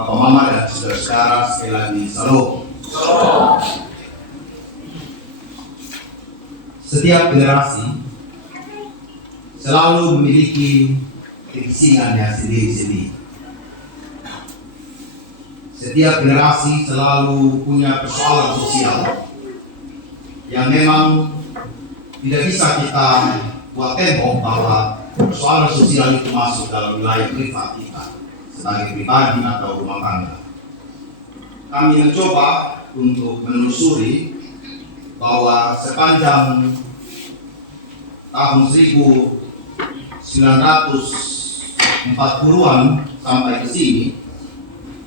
Bapak Mama dan saudara-saudara sekali lagi salam. Setiap generasi selalu memiliki kebisingannya sendiri-sendiri. Setiap generasi selalu punya persoalan sosial yang memang tidak bisa kita buat tembok bahwa persoalan sosial itu masuk dalam wilayah privat kita sebagai pribadi atau rumah tangga. Kami mencoba untuk menelusuri bahwa sepanjang tahun 1940-an sampai ke sini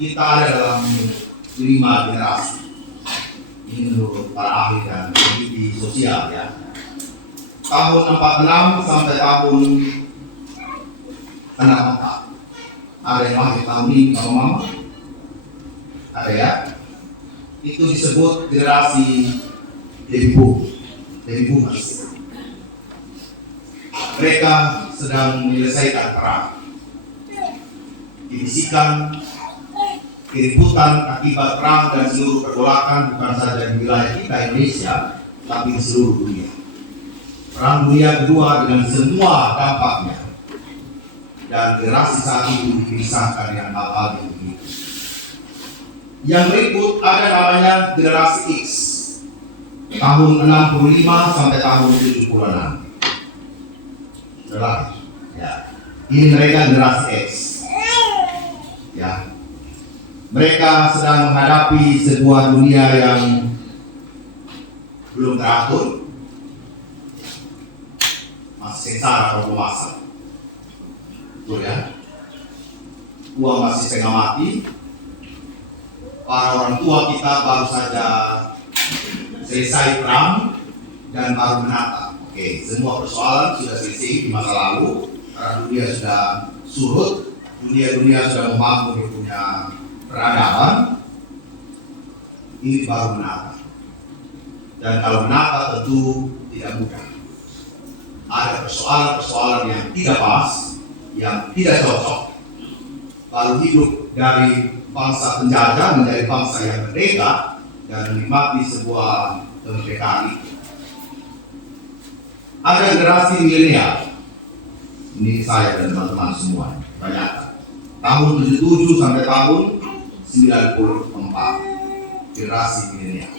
kita ada dalam 5 generasi. Ini menurut para ahli dan peneliti sosial ya. Tahun 46 sampai tahun 64. Ada yang lahir tahun ini Bapak Mama? Ada ya? Itu disebut generasi baby boomers. Mereka sedang menyelesaikan perang. Dibisikan keributan akibat perang dan seluruh pergolakan bukan saja di wilayah kita Indonesia, tapi di seluruh dunia. Perang Dunia Kedua dengan semua dampaknya, dan generasi saat itu dipisahkan dengan hal-hal yang begitu. Yang berikut ada namanya generasi X, tahun 65 sampai tahun 76. Ya. Ini mereka generasi X. Ya. Mereka sedang menghadapi sebuah dunia yang belum teratur, masih sengsara kalau masa, betul ya? Uang masih setengah mati. Para orang tua kita baru saja selesai perang dan baru menata. Oke, semua persoalan sudah selesai di masa lalu karena dunia sudah surut, dunia sudah membangun punya peradaban. Ini baru menata, dan kalau menata tentu tidak mudah. Ada persoalan-persoalan yang tidak pas, yang tidak cocok. Lalu hidup dari bangsa penjajah menjadi bangsa yang merdeka dan menikmati sebuah kemerdekaan itu. Ada generasi milenial. Ini saya dan teman-teman semua, banyak. Tahun 77 sampai tahun 94, generasi milenial.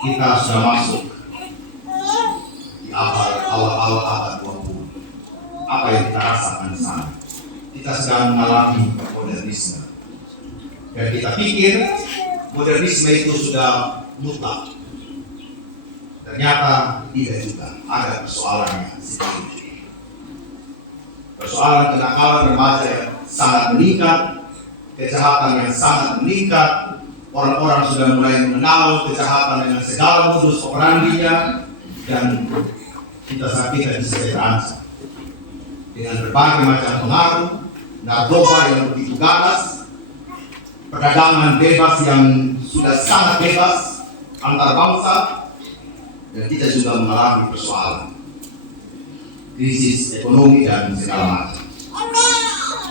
Kita sudah masuk di awal abad 20. Apa yang kita rasakan di sana? Kita sedang mengalami modernisme. Dan kita pikir modernisme itu sudah mutlak. Ternyata tidak juga. Ada persoalannya sedikit. Persoalan kenakalan remaja yang sangat meningkat, kejahatan yang sangat meningkat, orang-orang sudah mulai mengenal kejahatan dengan segala modus operandinya, dan kita bisa terancam dengan berbagai macam pengaruh, narkoba yang begitu ganas, perdagangan bebas yang sudah sangat bebas antar bangsa, dan kita juga mengalami persoalan krisis ekonomi dan segala macam.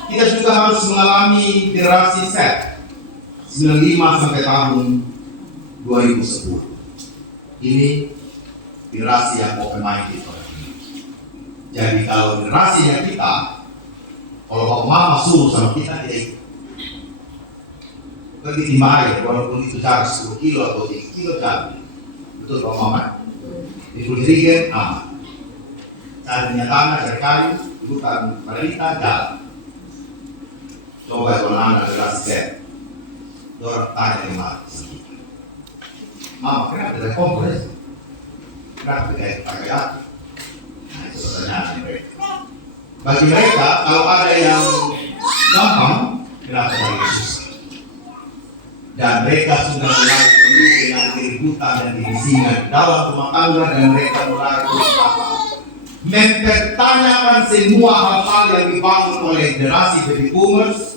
Kita juga harus mengalami generasi Z 95 sampai tahun 2010. Ini generasi yang open minded. Jadi kalau generasinya kita, kalau Bapak Mama suruh sama kita ikut. Pergi di air, walaupun itu jarak 10 kilo atau 3 kilo jalan. Betul Bapak Mama? Di Kulirigen aman. Cari minyak tanah, cari kayu, hutan merita, jalan. Coba kalau anak generasi Z, orang tanya di mana? Mama, kenapa tidak kompres? Kenapa tidak pakai hati? Nah, itu pertanyaan mereka. Bagi mereka, kalau ada yang gampang, kenapa tidak susah? Dan mereka sudah mulai penuh dengan keributan dan kebisingan dalam rumah tangga, dan mereka mulai mempertanyakan semua hal-hal yang dibangun oleh generasi baby boomers,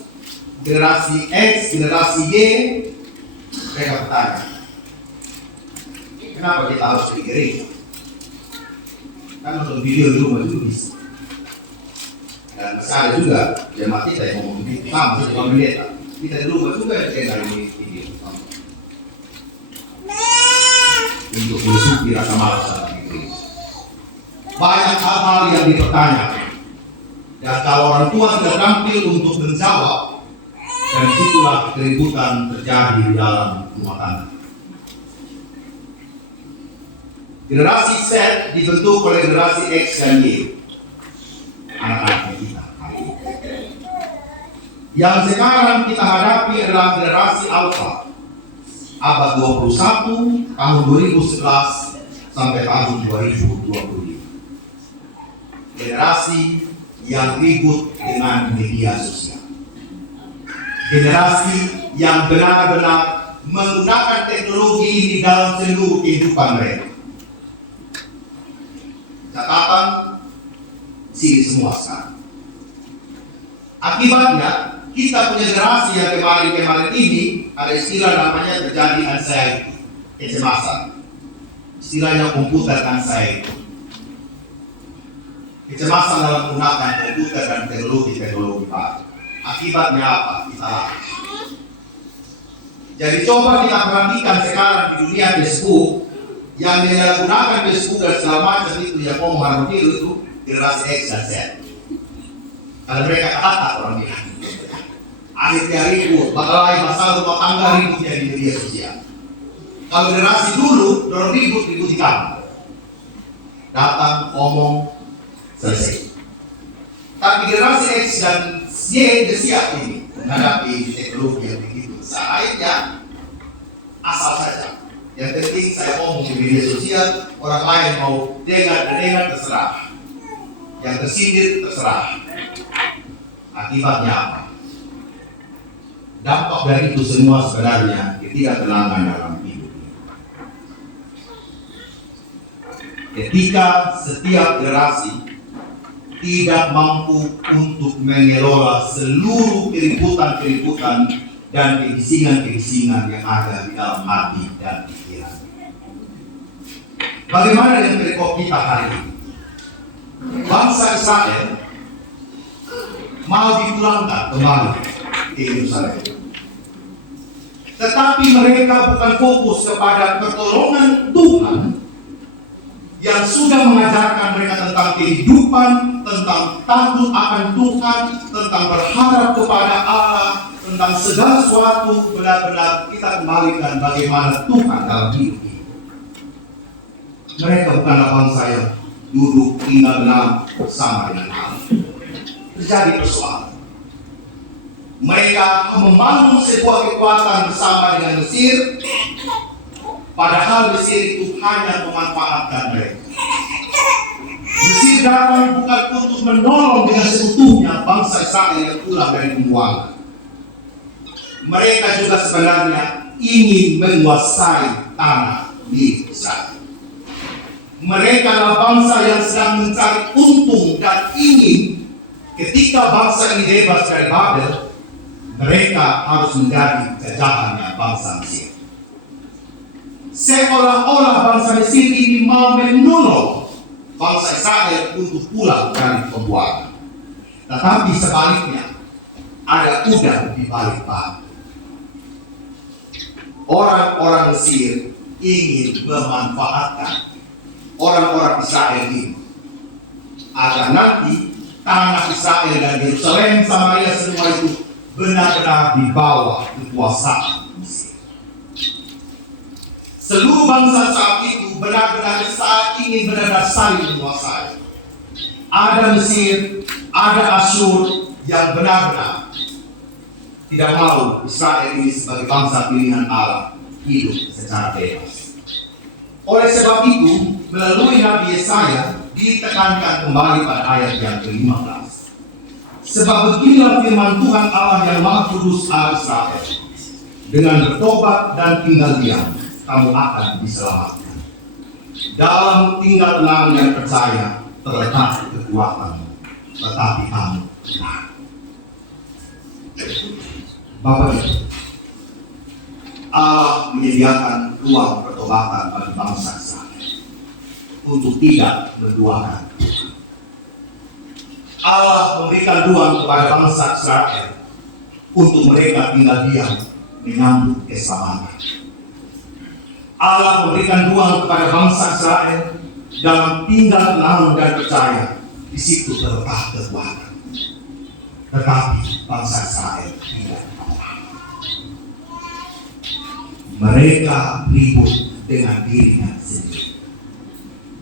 generasi X, generasi Y. Mereka bertanya, kenapa kita harus pergi gereja? Kan nonton video di rumah juga bisa. Dan masih ada juga jemaat kita yang ngomong begitu, sama seperti pendeta. Kita dulu juga channel ini video untuk menutupi rasa malas dalam diri. Banyak hal-hal yang dipertanyakan, dan kalau orang tua tidak tampil untuk menjawab, dan disitulah keributan terjadi di dalam rumah tangga. Generasi Z dibentuk oleh generasi X dan Y, anak-anak kita. Yang sekarang kita hadapi adalah generasi Alpha, abad 21, tahun 2011 sampai tahun 2025. Generasi yang ribut dengan media sosial. Generasi yang benar-benar menggunakan teknologi ini dalam seluruh kehidupan mereka. Catatan sini semua sekarang. Akibatnya, kita punya generasi yang kemarin-kemarin ini ada istilah namanya terjadi anxiety, kecemasan. Istilahnya komputer anxiety. Kecemasan dalam menggunakan komputer dan teknologi baru. Akibatnya apa? Kita latih. Jadi coba kita perhatikan sekarang di dunia Facebook, yang menyalahgunakan Facebook dan segala macam itu yang mau menghargai itu generasi X dan Z. Kalau mereka kata orang bilang, akhirnya ribut, bakal masalah rumah tangga ributnya di media sosial. Kalau generasi dulu, dorong ribut di kamar. Datang, ngomong, selesai. Tapi generasi X dan Y siap ini menghadapi teknologi yang begitu besar. Akhirnya asal saja. Yang penting saya ngomong di media sosial, orang lain mau dengar terserah. Yang tersindir terserah. Akibatnya apa? Dampak dari itu semua sebenarnya ketidaktenangan dalam hidup. Ketika setiap generasi tidak mampu untuk mengelola seluruh keributan dan kebisingan yang ada di dalam hati dan pikiran. Bagaimana dengan perikop kita hari ini? Bangsa Israel mau dipulangkan kembali ke Yerusalem. Tetapi mereka bukan fokus kepada pertolongan Tuhan yang sudah mengajarkan mereka tentang kehidupan, tentang takut akan Tuhan, tentang berharap kepada Allah, tentang segala sesuatu benar-benar kita kembalikan bagaimana Tuhan dalam hidup ini. Mereka bukanlah bangsa yang duduk tinggal tenang bersama dengan Allah. Terjadi persoalan. Mereka membangun sebuah kekuatan bersama dengan Mesir, padahal Mesir itu hanya memanfaatkan mereka. Mesir datang bukan untuk menolong dengan seutuhnya bangsa Israel yang pulang dari pembuangan. Mereka juga sebenarnya ingin menguasai tanah milik Israel. Mereka adalah bangsa yang sedang mencari untung dan ingin ketika bangsa ini bebas dari Babel, mereka harus menjadi jajahannya bangsa Mesir. Seolah-olah bangsa Mesir ini mau menolong bangsa Israel untuk pulang dari pembuangan. Tetapi sebaliknya, ada udang di balik batu. Orang-orang Mesir ingin memanfaatkan orang-orang Israel ini agar nanti tanah Israel dan Yerusalem, Samaria, semua itu benar-benar di bawah kekuasaan Mesir. Seluruh bangsa saat itu benar-benar ingin benar-benar saling menguasai. Ada Mesir, ada Asyur yang benar-benar tidak mau Israel ini sebagai bangsa pilihan Allah hidup secara bebas. Oleh sebab itu, melalui Nabi Yesaya ditekankan kembali pada ayat yang ke-15. Sebab beginilah firman Tuhan Allah yang Maha Kudus Allah Israel. Dengan bertobat dan tinggal diam, kamu akan diselamatkan. Dalam tinggal tenang dan percaya terletak kekuatanmu, tetapi kamu benar. Bapak Ibu, Allah menyediakan ruang pertobatan bagi bangsa Israel untuk tidak menduakan. Allah memberikan ruang kepada bangsa Israel untuk mereka tinggal diam menyambut keselamatan. Allah memberikan ruang kepada bangsa Israel dalam tinggal tenang dan percaya. Di situ terletak kekuatan. Tetapi bangsa Israel tidak mau. Mereka ribut dengan dirinya sendiri.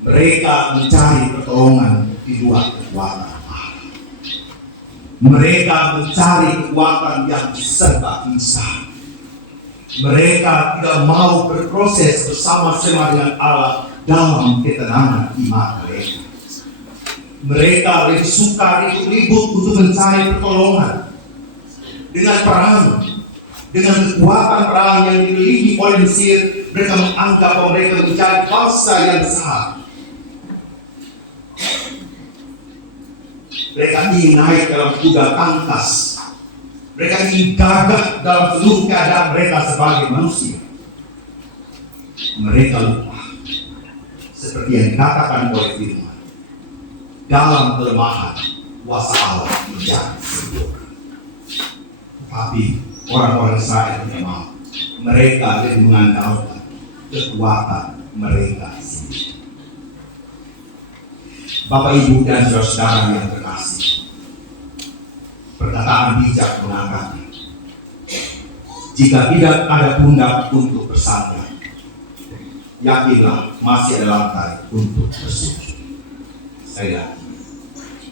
Mereka mencari pertolongan di luar kekuatan Allah. Mereka mencari kekuatan yang serba instan. Mereka tidak mau berproses bersama-sama dengan Allah dalam ketenangan iman mereka. Mereka lebih suka ribut untuk mencari pertolongan dengan perang, dengan kekuatan perang yang dimiliki oleh Mesir. Mereka menganggap bahwa mereka mencari bangsa yang besar. Mereka ingin naik dalam kuda tangkas. Mereka ingin gagah dalam seluruh keadaan mereka sebagai manusia. Mereka lupa, seperti yang dikatakan oleh firman, dalam kelemahan kuasa Allah menjadi sempurna. Tapi orang-orang Israel tidak mau. Mereka lebih mengandalkan kekuatan mereka sendiri. Bapak, Ibu, dan saudara-saudara yang terkasih, perkataan bijak mengatakan, jika tidak ada pundak untuk bersandar, yakinlah masih ada lantai untuk bersujud. Saya yakin,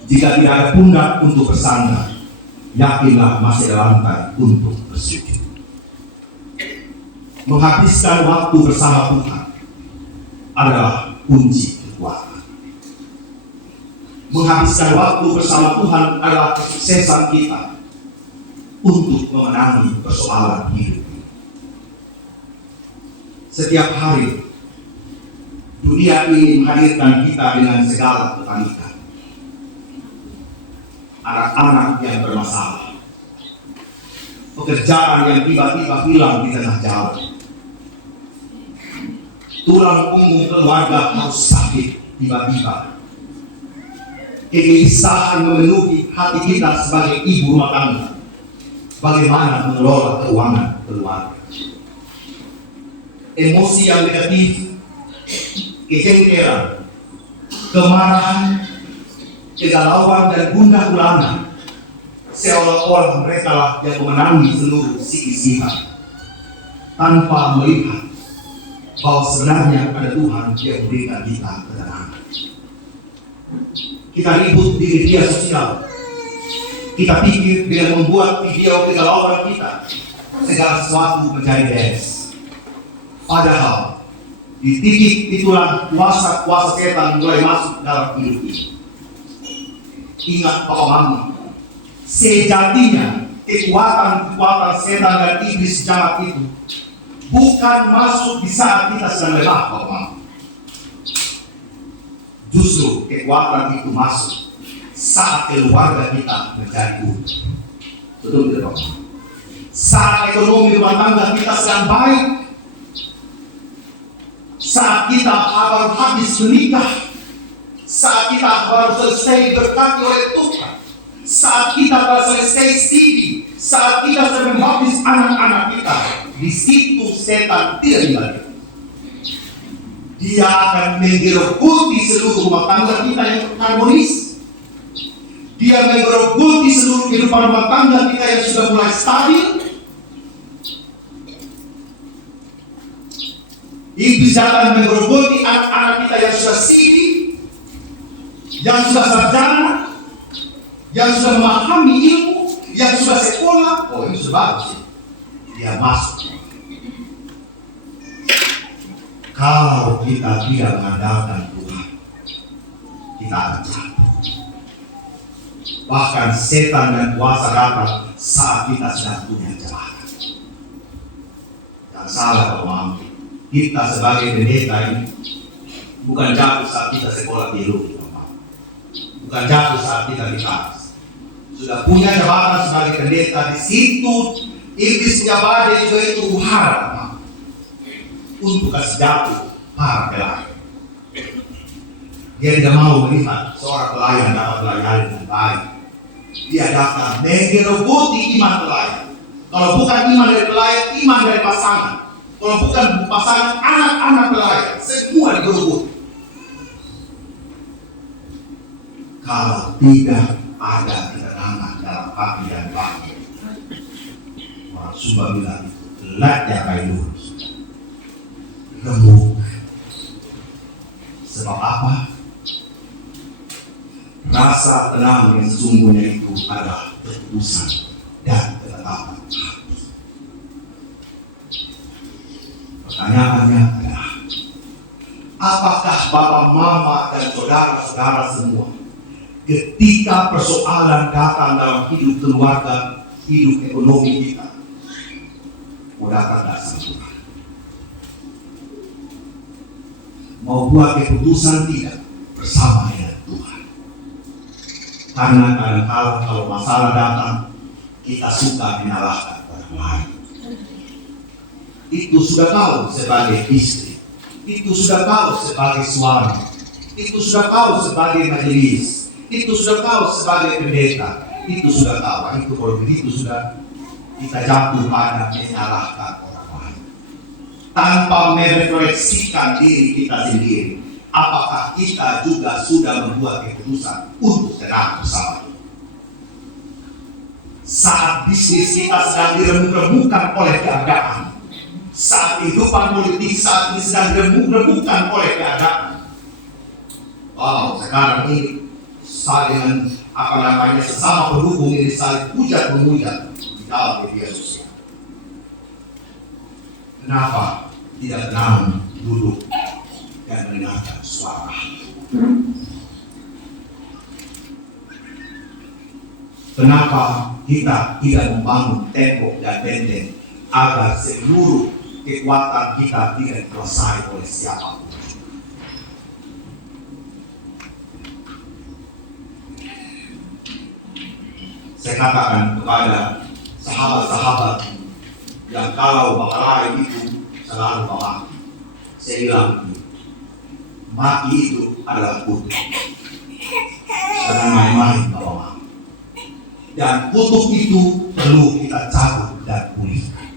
jika tidak ada pundak untuk bersandar, yakinlah masih ada lantai untuk bersujud. Menghabiskan waktu bersama Tuhan adalah kunci kekuatan. Menghabiskan waktu bersama Tuhan adalah kesuksesan kita untuk memenangi persoalan hidup. Setiap hari dunia ini menghadirkan kita dengan segala kepanikan. Anak-anak yang bermasalah, pekerjaan yang tiba-tiba hilang di tengah jalan, tulang punggung keluarga harus sakit tiba-tiba, kegelisahan memenuhi hati kita sebagai ibu rumah tangga. Bagaimana mengelola keuangan keluarga? Emosi yang negatif, kecengkeran, kemarahan, kegalauan, dan gundah gulana, seolah-olah mereka lah yang memenangi seluruh sikap tanpa melihat bahwa sebenarnya ada Tuhan yang memberikan kita ketenangan. Kita ribut di media sosial. Kita pikir dengan membuat video kegalauan kita, segala sesuatu menjadi beres. Padahal di titik itulah kuasa-kuasa setan mulai masuk dalam hidup ini. Ingat Bapak Mama, sejatinya kekuatan-kekuatan setan dan iblis jahat itu bukan masuk di saat kita sedang lemah, Bapak Mama. Justru kekuatan itu masuk saat keluarga kita menjadi utuh. Betul tidak, Bapak? Saat ekonomi rumah tangga kita sedang baik, saat kita baru habis menikah, saat kita baru selesai berkati oleh Tuhan, saat kita baru selesai studi, saat kita sedang menghabis anak-anak kita, di situ setan tidak dibantu. Dia akan menggerogoti seluruh rumah tangga kita yang harmonis. Dia menggerogoti seluruh kehidupan rumah tangga kita yang sudah mulai stabil. Iblis akan menggerogoti anak-anak kita yang sudah sidi, yang sudah sarjana, yang sudah memahami ilmu, yang sudah sekolah. Oh, ini sudah bagus. Dia masuk. Kalau kita tidak mengandalkan Tuhan, kita akan jatuh. Bahkan setan dan kuasa datang saat kita sedang punya jabatan. Jangan salah, Bapak. Kita sebagai pendeta ini bukan jatuh saat kita sekolah teologi, Bapak. Bukan jatuh saat kita di kelas. Sudah punya jabatan sebagai pendeta, di situ iblis punya badai juga itu harap untuk kasih jatuh para pelayan. Dia tidak mau melihat seorang pelayan dapat melayani dengan baik. Dia datang menggerogoti iman pelayan. Kalau bukan iman dari pelayan, iman dari pasangan. Kalau bukan pasangan, anak-anak pelayan. Semua digerubuk. Kalau tidak ada ketenangan dalam hati dan batin, orang Sumba bilang latnya kayu remuk. Sebab apa? Rasa tenang yang sesungguhnya itu adalah keputusan dan ketetapan hati. Pertanyaannya adalah, apakah Bapak, Mama, dan saudara-saudara semua ketika persoalan datang dalam hidup keluarga, hidup ekonomi kita, mau datang dari Tuhan, mau buat keputusan tidak bersama dengan Tuhan? Karena kadang-kala kalau masalah datang, kita suka menyalahkan orang lain. Itu sudah kau sebagai istri, itu sudah kau sebagai suami, itu sudah kau sebagai majelis, itu sudah kau sebagai pendeta, itu sudah kau. Itu kalau begitu sudah kita jatuh pada menyalahkan orang lain tanpa merefleksikan diri kita sendiri. Apakah kita juga sudah membuat keputusan untuk tenang bersama? Saat bisnis kita sedang diremuk-remukkan oleh keadaan, saat kehidupan politik saat ini sedang diremuk-remukkan oleh keadaan, sekarang ini saling sesama pendukung ini saling hujat-menghujat di dalam media sosial. Kenapa tidak tenang duduk dan mendengarkan suara? Kenapa kita tidak membangun tembok dan benteng agar seluruh kekuatan kita tidak dikuasai oleh siapapun? Saya katakan kepada sahabat-sahabat yang kalau bakal itu selalu memaki, saya bilang maki itu adalah kutuk. Jangan main-main bapak. Dan kutuk itu perlu kita cabut dan pulihkan.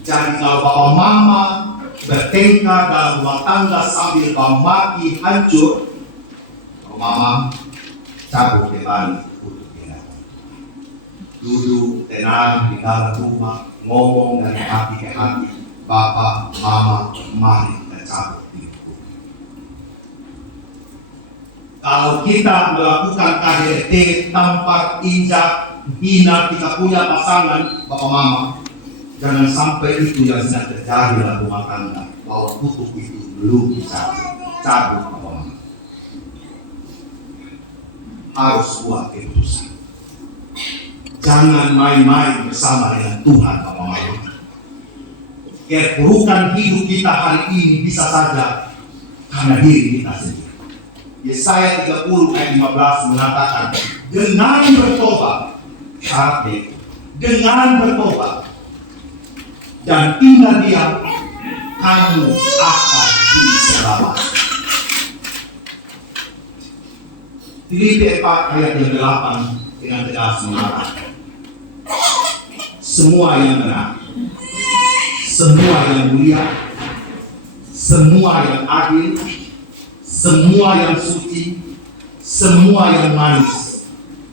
Jadi kalau bapak mama bertengkar dalam rumah tangga sambil memaki hancur, bapak mama cabut kembali kutuk dia. Duduk tenang di dalam rumah, ngomong dari hati ke hati, bapak mama mari kita cabut di kutuk. Kalau kita melakukan KDRT tanpa injak hina kita punya pasangan bapak mama, jangan sampai itu yang sedang terjadi dalam rumah tangga, bahwa kutuk itu belum dicabut. Cabut bapak mama. Harus buat keputusan. Jangan main-main bersama dengan Tuhan bapak mama. Keburukan hidup kita hari ini bisa saja karena diri kita sendiri. Yesaya 30 ayat 15 mengatakan, dengan bertobat, syaratnya dengan bertobat dan ingat dia, kamu akan diselamatkan. Filipi 4 ayat yang 8 dengan tegas mengatakan, semua yang benar, semua yang mulia, semua yang adil, semua yang suci, semua yang manis,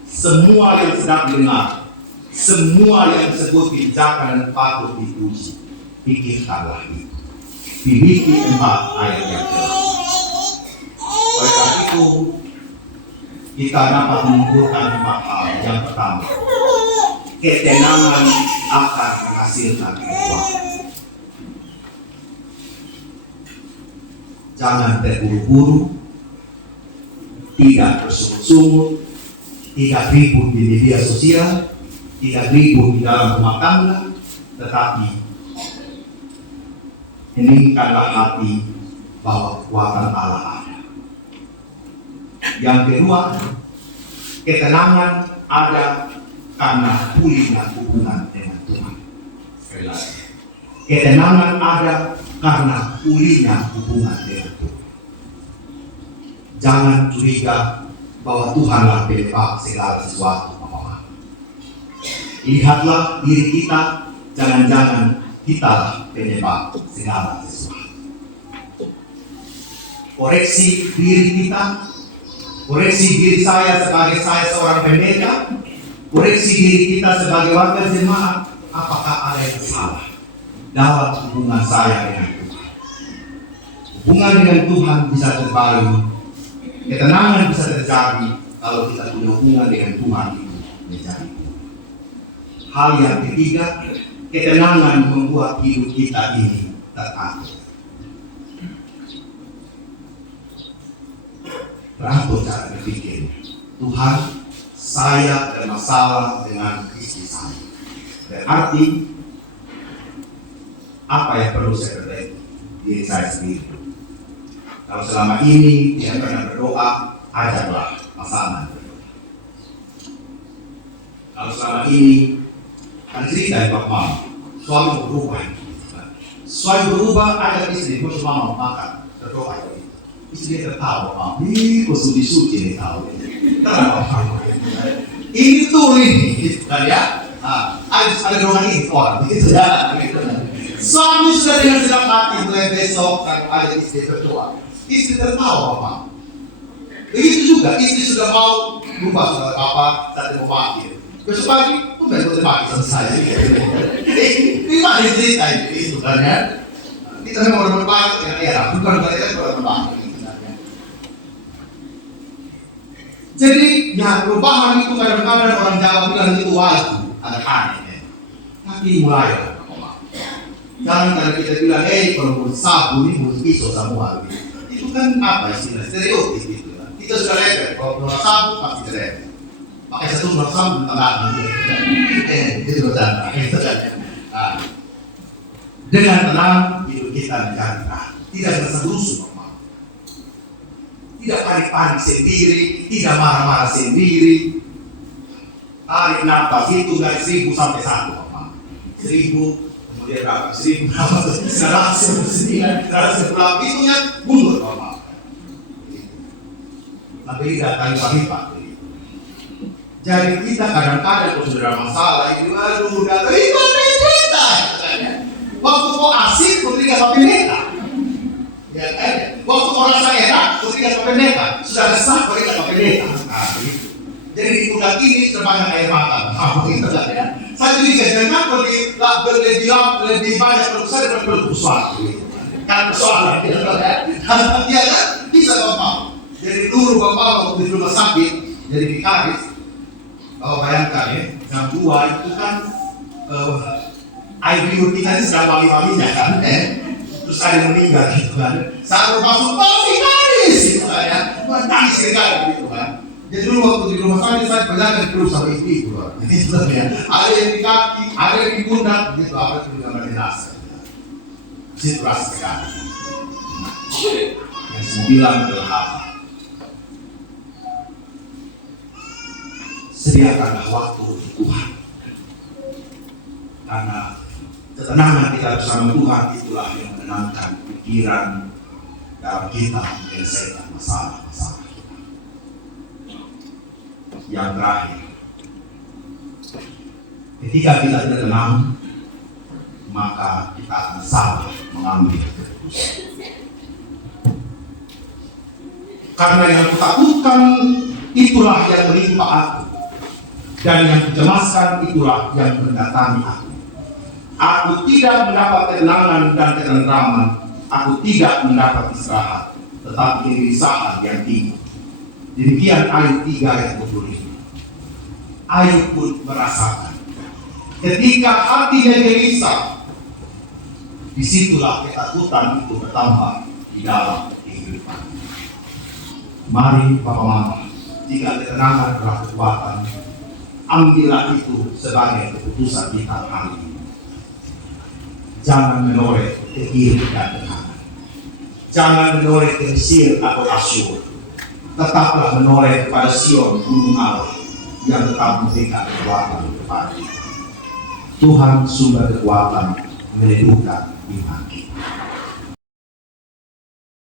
semua yang sedap didengar, semua yang disebut bijaksana dan patut dipuji, pikirkanlah itu. Filipi 4 ayat yang 8. Oleh karena itu, kita dapat mengumpulkan 4 hal. Yang pertama, ketenangan akan menghasilkan kekuatan. Jangan terburu-buru, tidak bersungut-sungut, tidak ribut di media sosial, tidak ribut di dalam rumah tangga, tetapi heningkanlah hati bahwa kekuatan Allah ada. Yang kedua, ketenangan ada karena pulihnya hubungan dengan Tuhan. Sekali lagi, ketenangan ada karena pulihnya hubungan dengan Tuhan. Jangan curiga bahwa Tuhanlah penyebab segala sesuatu. Lihatlah diri kita, jangan-jangan kita penyebab segala sesuatu. Koreksi diri kita, koreksi diri saya sebagai saya seorang pendeta, koreksi diri kita sebagai warga jemaat, apakah ada yang salah dalam hubungan saya dengan Tuhan. Hubungan dengan Tuhan bisa terbangun, ketenangan bisa terjadi kalau kita punya hubungan dengan Tuhan itu menjadi. Hal yang ketiga, ketenangan membuat hidup kita ini teratur. Teratur cara berpikir. Tuhan, saya ada masalah dengan istri saya. Berarti apa yang perlu saya perbaiki diri saya sendiri. Kalau selama ini tidak pernah berdoa, ajaklah pasangan berdoa. Kalau selama ini kan cerita di Bapak, suami berubah. Suami berubah, ajak istri, kau cuma mau makan, berdoa. Istri tertawa, Bapak, kau suci-suci nih tahu. Kenapa? Ini tuh ini, gitu kan ya? Ada doa ini, orang, begitu ya. Suami sudah dengan senang hati, mulai besok kalau ada istri berdoa. Istri tertawa, Bapak. Begitu juga, istri sudah mau lupa sudah apa, saat mau mati. Besok pagi, pun besok pagi sama saya. Ini mana cerita itu kan ya? Kita memang orang berbagi dengan era, bukan mereka orang berbagi. Jadi, ya perubahan itu kadang-kadang orang Jawa bilang itu wajib, ada aneh. Tapi mulai. Jangan kalau kita bilang, kalau mau sabu ini mau pisau semua. Itu kan apa istilah stereotip gitu kan. Kita sudah level, kalau mau sabu pasti level. Pakai satu mau sabu tengah itu bercanda. Dengan tenang hidup kita menjadi terang. Tidak merasa rusuh, tidak panik-panik sendiri, tidak marah-marah sendiri. Tarik nafas itu dari 1000 sampai 1, Bapak. 1000 dia berapa? 1000 berapa? 109, 110 itu nya mundur normal. Tapi tidak lipat-lipat. Jadi kita kadang-kadang kalau sudah masalah itu aduh datang itu pendeta. Waktu kau asik kau tinggal sama pendeta. Ya kan? Waktu kau rasa enak kau tinggal sama pendeta. Sudah resah kau tinggal sama pendeta. Nah begitu. Jadi di bulan ini terbanyak air mata. Saya juga jangan lebih banyak berusaha daripada persoalan. Kan persoalan, ya kan? Bisa Bapak. Jadi dulu Bapak waktu di rumah sakit, jadi vikaris. Kalau bayangkan ya, jam 2 itu kan air liur kita ini sedang wangi-wanginya kan, terus ada yang meninggal gitu kan. Saat masuk vikaris, gitu kan ya, menangis sekali gitu kan. Jadi dulu waktu di rumah sakit saya berjalan terus sama ibu kan. Itu ya. Ada yang di kaki, ada yang di pundak, gitu apa itu dengan jenazah. Situasi sekali. Yang 9 adalah apa? Sediakanlah waktu untuk Tuhan. Karena ketenangan kita bersama Tuhan itulah yang menenangkan pikiran dalam kita menyelesaikan masalah-masalah. Yang terakhir, ketika kita tidak tenang, maka kita akan salah mengambil keputusan. Karena yang kutakutkan itulah yang menimpa aku, dan yang kucemaskan itulah yang mendatangi aku. Aku tidak mendapat ketenangan dan ketentraman, aku tidak mendapat istirahat, tetapi kegelisahan yang tinggi. Demikian Ayub 3 ayat 25. Ayub pun merasakan ketika hatinya gelisah, disitulah ketakutan itu bertambah di dalam kehidupan. Mari Bapak Mama, jika ketenangan adalah kekuatan, ambillah itu sebagai keputusan kita hari ini. Jangan menoleh ke kiri dan ke kanan. Jangan menoleh ke Mesir atau Asyur. Tetaplah menoleh kepada Sion, gunung Allah yang tetap memberikan kekuatan kepada kita. Tuhan sumber kekuatan meneguhkan iman kita.